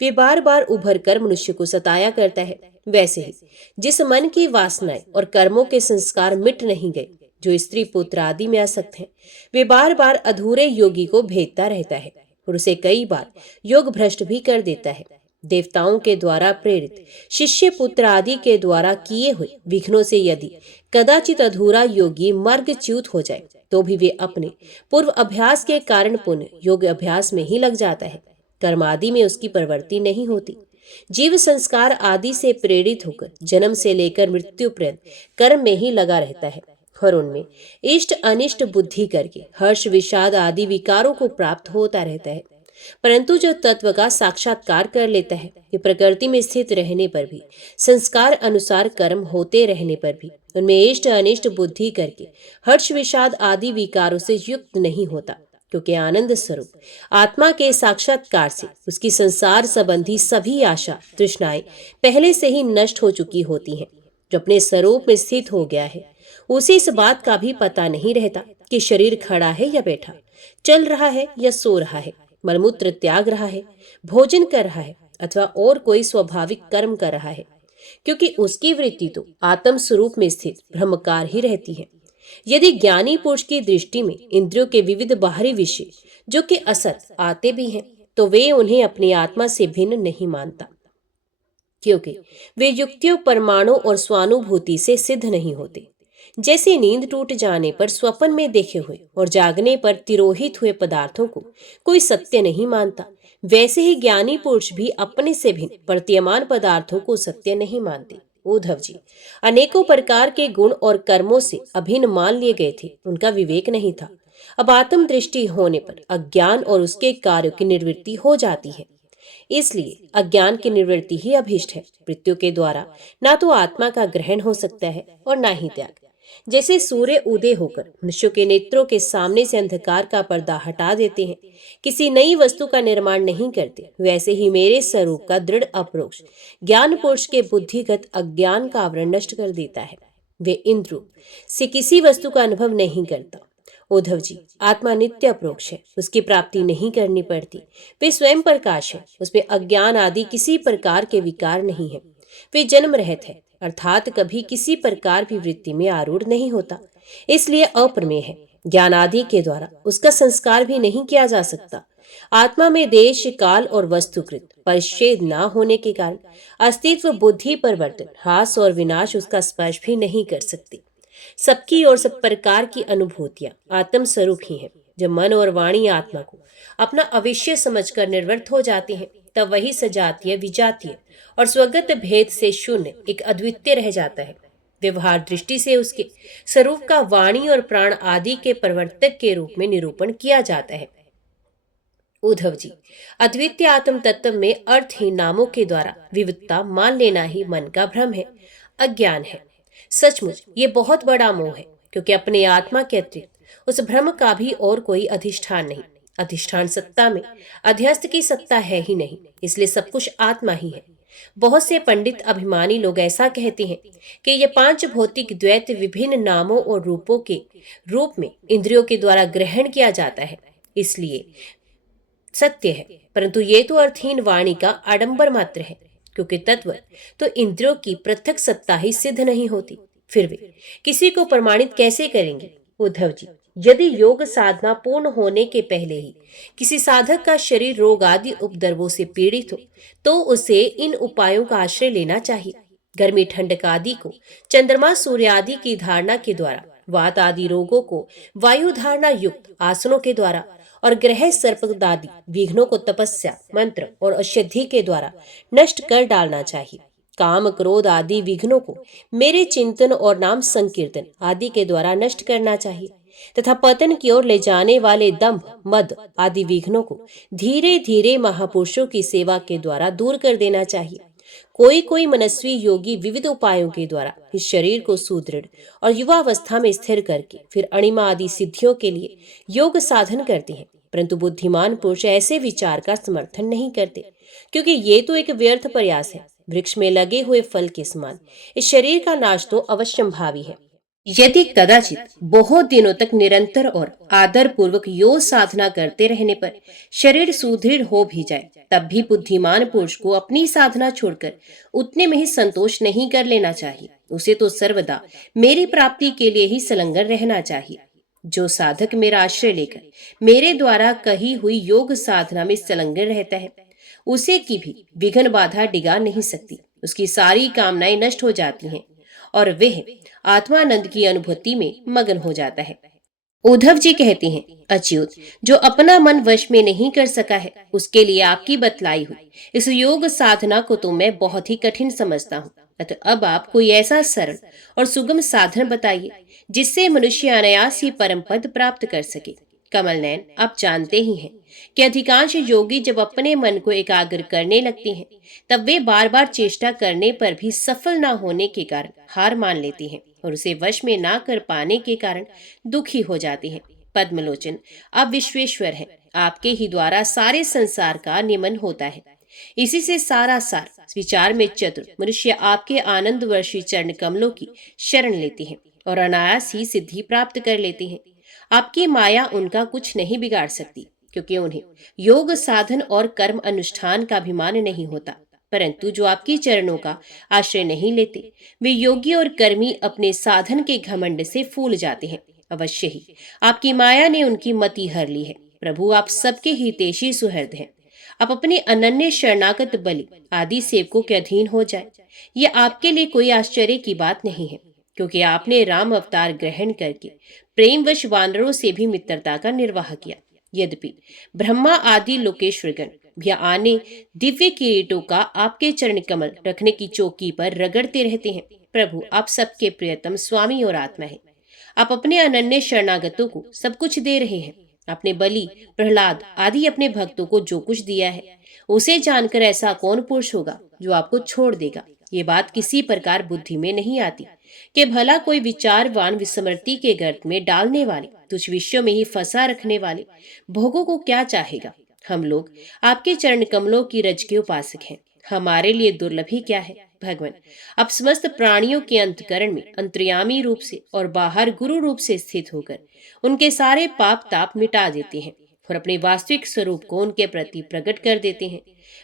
वे बार बार उभर कर मनुष्य को सताया करता है, वैसे ही जिस मन की वासनाएं और कर्मों के संस्कार मिट नहीं गए, जो स्त्री पुत्र आदि में आसक्त हैं, वे बार बार अधूरे योगी को भेजता रहता है और उसे कई बार योग भ्रष्ट भी कर देता है। देवताओं के द्वारा प्रेरित शिष्य पुत्र आदि के द्वारा किए हुए विघ्नों से यदि कदाचित अधूरा योगी मार्गच्युत हो जाए तो भी वे अपने पूर्व अभ्यास के कारण पुनः योग अभ्यास में ही लग जाता है। कर्म आदि में उसकी प्रवृत्ति नहीं होती। जीव संस्कार आदि से प्रेरित होकर जन्म से लेकर मृत्यु पर्यंत कर्म में ही लगा रहता है और उनमें इष्ट अनिष्ट बुद्धि करके हर्ष विषाद आदि विकारों को प्राप्त होता रहता है। परंतु जो तत्व का साक्षात्कार कर लेता है, ये प्रकृति में स्थित रहने पर भी, संस्कार अनुसार कर्म होते रहने पर भी उनमें इष्ट अनिष्ट बुद्धि करके हर्ष विषाद आदि विकारों से युक्त नहीं होता, क्योंकि आनंद स्वरूप आत्मा के साक्षात्कार से उसकी संसार संबंधी सभी आशा तृष्णाएं पहले से ही नष्ट हो चुकी होती हैं। जो अपने स्वरूप में स्थित हो गया है उसे इस बात का भी पता नहीं रहता कि शरीर खड़ा है या बैठा, चल रहा है या सो रहा है, मलमूत्र त्याग रहा है, भोजन कर रहा है अथवा और कोई स्वाभाविक कर्म कर रहा है, क्योंकि उसकी वृत्ति तो आत्म स्वरूप में स्थित ब्रह्मकार ही रहती है। यदि ज्ञानी पुरुष की दृष्टि में इंद्रियों के विविध बाहरी विषय जो कि असत आते भी हैं, तो वे उन्हें अपनी आत्मा से भिन्न नहीं मानता, क्योंकि वे युक्तियों, परमाणु और स्वानुभूति से सिद्ध नहीं होते। जैसे नींद टूट जाने पर स्वप्न में देखे हुए और जागने पर तिरोहित हुए पदार्थों को कोई सत्य नहीं मानता, वैसे ही ज्ञानी पुरुष भी अपने से भिन्न प्रतीयमान पदार्थों को सत्य नहीं मानते। उद्धव जी, अनेकों प्रकार के गुण और कर्मों से अभिन्न मान लिए गए थे, उनका विवेक नहीं था। अब आत्म दृष्टि होने पर अज्ञान और उसके कार्यों की निर्वृत्ति हो जाती है। इसलिए अज्ञान की निवृत्ति ही अभीष्ट है। मृत्यु के द्वारा ना तो आत्मा का ग्रहण हो सकता है और ना ही त्याग। जैसे सूर्य उदय होकर मनुष्यों के नेत्रों के सामने से अंधकार का पर्दा हटा देते हैं, किसी नई वस्तु का निर्माण नहीं करते, वैसे ही मेरे स्वरूप का दृढ़ अप्रोक्ष ज्ञान पुरुष के बुद्धिगत अज्ञान का आवरण नष्ट कर देता है। वे इंद्रियों से किसी वस्तु का अनुभव नहीं करता। उद्धव जी, आत्मा नित्य अप्रोक्ष है, उसकी प्राप्ति नहीं करनी पड़ती। वे स्वयं प्रकाश है, उसमें अज्ञान आदि किसी प्रकार के विकार नहीं है। वे जन्म रहित है, अर्थात कभी किसी प्रकार की वृत्ति में आरूढ़ नहीं होता, इसलिए अप्रमेय है। ज्ञान आदि के द्वारा उसका संस्कार भी नहीं किया जा सकता। आत्मा में देश, काल और वस्तुकृत परिच्छेद न होने के कारण अस्तित्व, बुद्धि, परिवर्तन, ह्रास और विनाश उसका स्पर्श भी नहीं कर सकती। सबकी और सब प्रकार की अनुभूतियां आत्म स्वरूप ही हैं। जब मन और वाणी आत्मा को अपना अविष्य समझकर निर्वृत्त हो जाती हैं, तब वही सजातीय, विजातीय और स्वगत भेद से शून्य एक अद्वितीय रह जाता है। व्यवहार दृष्टि से उसके स्वरूप का वाणी और प्राण आदि के प्रवर्तक के रूप में निरूपण किया जाता है। उद्धव जी, अद्वितीय आत्म तत्व में अर्थहीन नामों के द्वारा विविधता मान लेना ही मन का भ्रम है, अज्ञान है। सचमुच ये बहुत बड़ा मोह है, क्योंकि अपने आत्मा के अतिरिक्त उस भ्रम का भी और कोई अधिष्ठान नहीं। अधिष्ठान सत्ता में अध्यस्त की सत्ता है ही नहीं, इसलिए सब कुछ आत्मा ही है। बहुत से पंडित अभिमानी लोग ऐसा कहते हैं कि ये पांच भौतिक द्वैत विभिन्न नामों और रूपों के रूप में इंद्रियों के द्वारा ग्रहण किया जाता है, इसलिए सत्य है, परंतु ये तो अर्थहीन वाणी का आडंबर मात्र है, क्योंकि तत्व तो इंद्रियों की पृथक सत्ता ही सिद्ध नहीं होती। फिर वे किसी को प्रमाणित कैसे करेंगे? उद्धव जी, यदि योग साधना पूर्ण होने के पहले ही किसी साधक का शरीर रोग आदि उपद्रवों से पीड़ित हो, तो उसे इन उपायों का आश्रय लेना चाहिए। गर्मी, ठंडक आदि को चंद्रमा, सूर्य आदि की धारणा के द्वारा, वात आदि रोगों को वायु धारणा युक्त आसनों के द्वारा और ग्रह सर्प आदि विघ्नों को तपस्या, मंत्र और औषधि के द्वारा नष्ट कर डालना चाहिए। काम, क्रोध आदि विघ्नों को मेरे चिंतन और नाम संकीर्तन आदि के द्वारा नष्ट करना चाहिए, तथा पतन की ओर ले जाने वाले दंभ, मद आदि विघ्नों को धीरे धीरे महापुरुषों की सेवा के द्वारा दूर कर देना चाहिए। कोई कोई मनस्वी योगी विविध उपायों के द्वारा इस शरीर को सुदृढ़ और युवावस्था में स्थिर करके फिर अणिमा आदि सिद्धियों के लिए योग साधन करते हैं, परंतु बुद्धिमान पुरुष ऐसे विचार का समर्थन नहीं करते, क्योंकि ये तो एक व्यर्थ प्रयास है। वृक्ष में लगे हुए फल के समान इस शरीर का नाश तो अवश्यंभावी है। यदि कदाचित बहुत दिनों तक निरंतर और आदर पूर्वक योग साधना करते रहने पर शरीर सुदृढ़ हो भी जाए, तब भी बुद्धिमान पुरुष को अपनी साधना छोड़कर उतने में ही संतोष नहीं कर लेना चाहिए। उसे तो सर्वदा मेरी प्राप्ति के लिए ही संलग्न रहना चाहिए। जो साधक मेरा आश्रय लेकर मेरे द्वारा कही हुई योग साधना में संलग्न रहता है, उसे की भी विघ्न बाधा डिगा नहीं सकती। उसकी सारी कामनाएं नष्ट हो जाती हैं और वह आत्मानंद की अनुभूति में मगन हो जाता है। उद्धव जी कहते हैं, अच्युत, जो अपना मन वश में नहीं कर सका है, उसके लिए आपकी बतलाई हुई इस योग साधना को तो मैं बहुत ही कठिन समझता हूँ। अतः अब आप कोई ऐसा सरल और सुगम साधन बताइए जिससे मनुष्य अनायास ही परम पद प्राप्त कर सके। कमल नयन, आप जानते ही हैं कि अधिकांश योगी जब अपने मन को एकाग्र करने लगते हैं, तब वे बार बार चेष्टा करने पर भी सफल न होने के कारण हार मान लेते हैं और उसे वश में ना कर पाने के कारण दुखी हो जाते हैं। पद्मलोचन, आप विश्वेश्वर हैं, आपके ही द्वारा सारे संसार का नियमन होता है। इसी से सारा सार विचार में चतुर मनुष्य आपके आनंद वर्षी चरण कमलों की शरण लेते हैं और अनायास ही सिद्धि प्राप्त कर लेते हैं। आपकी माया उनका कुछ नहीं बिगाड़ सकती, क्योंकि उन्हें योग साधन और कर्म अनुष्ठान का अभिमान नहीं होता। परंतु जो आपकी चरणों का आश्रय नहीं लेते, वे योगी और कर्मी अपने साधन के घमंड से फूल जाते हैं। अवश्य ही आपकी माया ने उनकी मति हर ली है। प्रभु आप सबके हितैषी सुहृद हैं। आप अपने अनन्य शरणागत बलि आदि सेवकों के अधीन हो जाए, ये आपके लिए कोई आश्चर्य की बात नहीं है, क्योंकि आपने राम अवतार ग्रहण करके प्रेमवश वानरों से भी मित्रता का निर्वाह किया। यद्यपि ब्रह्मा आदि लोकेश्वरगण भी आने दिव्य किरीटों का आपके चरण कमल रखने की चौकी पर रगड़ते रहते हैं। प्रभु आप सबके प्रियतम स्वामी और आत्मा है। आप अपने अनन्य शरणागतों को सब कुछ दे रहे हैं। आपने बलि, प्रहलाद आदि अपने भक्तों को जो कुछ दिया है, उसे जानकर ऐसा कौन पुरुष होगा जो आपको छोड़ देगा। ये बात किसी प्रकार बुद्धि में नहीं आती कि भला कोई विचारवान विस्मृति के गर्त में डालने वाले, तुच्छ विषयों में ही फंसा रखने वाले भोगों को क्या चाहेगा। हम लोग आपके चरण कमलों की रज के उपासक हैं। हमारे लिए दुर्लभ ही क्या है भगवान। आप समस्त प्राणियों के अंतकरण में अंतर्यामी रूप से और बाहर गुरु रूप से स्थित होकर उनके सारे पाप ताप मिटा देते हैं और अपने वास्तविक स्वरूप को उनके प्रति प्रकट कर देते हैं।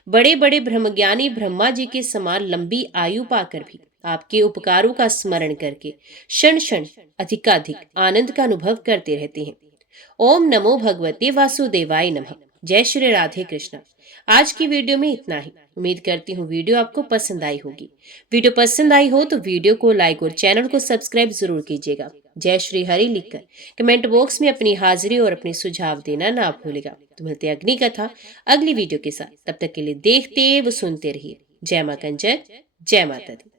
बड़े बड़े ब्रह्मज्ञानी ब्रह्मा जी के समान लंबी आयु पाकर भी आपके उपकारों का स्मरण करके क्षण क्षण अधिकाधिक आनंद का अनुभव करते रहते हैं। ओम नमो भगवते वासुदेवाय नमः। जय श्री राधे कृष्ण। आज की वीडियो में इतना ही। उम्मीद करती हूँ वीडियो आपको पसंद आई होगी। वीडियो पसंद आई हो तो वीडियो को लाइक और चैनल को सब्सक्राइब जरूर कीजिएगा। जय श्री हरि लिखकर कमेंट बॉक्स में अपनी हाजिरी और अपने सुझाव देना ना भूलेगा। तो मिलते हैं अग्नि कथा अगली वीडियो के साथ। तब तक के लिए देखते व सुनते रहिए। जय मां कंचन, जय माता दी।